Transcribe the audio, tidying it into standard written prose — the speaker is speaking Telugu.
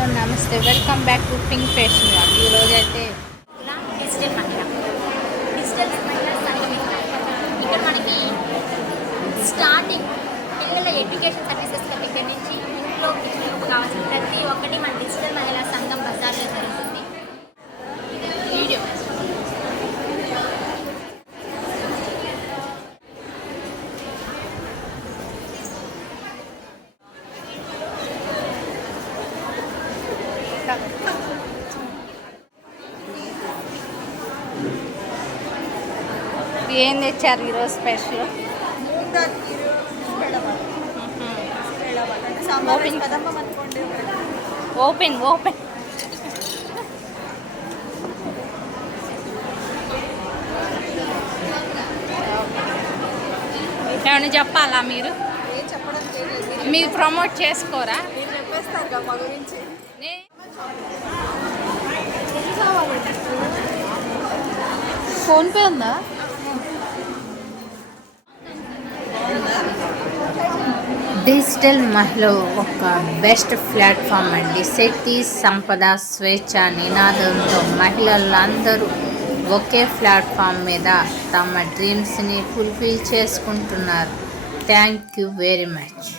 హలో నమస్తే, welcome back to pink fashion walk. ఈరోజు అయితే డిజిటల్ మహిళ సంఘం ఇక్కడ మనకి స్టార్టింగ్ పిల్లల ఎడ్యుకేషన్ సర్వీసెస్ దగ్గర నుంచి ఇంట్లో కిచెన్ కావాల్సిన ప్రతి ఒక్కటి మన డిజిటల్ మహిళా సంఘం బజార్లో జరుగుతుంది. వీడియో ఏం తెచ్చారు ఈరోజు స్పెషల్? ఓపెన్ ఓపెన్ ఏమైనా చెప్పాలా మీరు? మీరు ప్రమోట్ చేసుకోరా? ఫోన్పే ఉందా? డిజిటల్ మహిళ ఒక బెస్ట్ ప్లాట్ఫామ్ అండి. శక్తి, సంపద, స్వేచ్ఛ నినాదంతో మహిళలందరూ ఒకే ప్లాట్ఫామ్ మీద తమ డ్రీమ్స్ని ఫుల్ఫిల్ చేసుకుంటున్నారు. Thank you very much.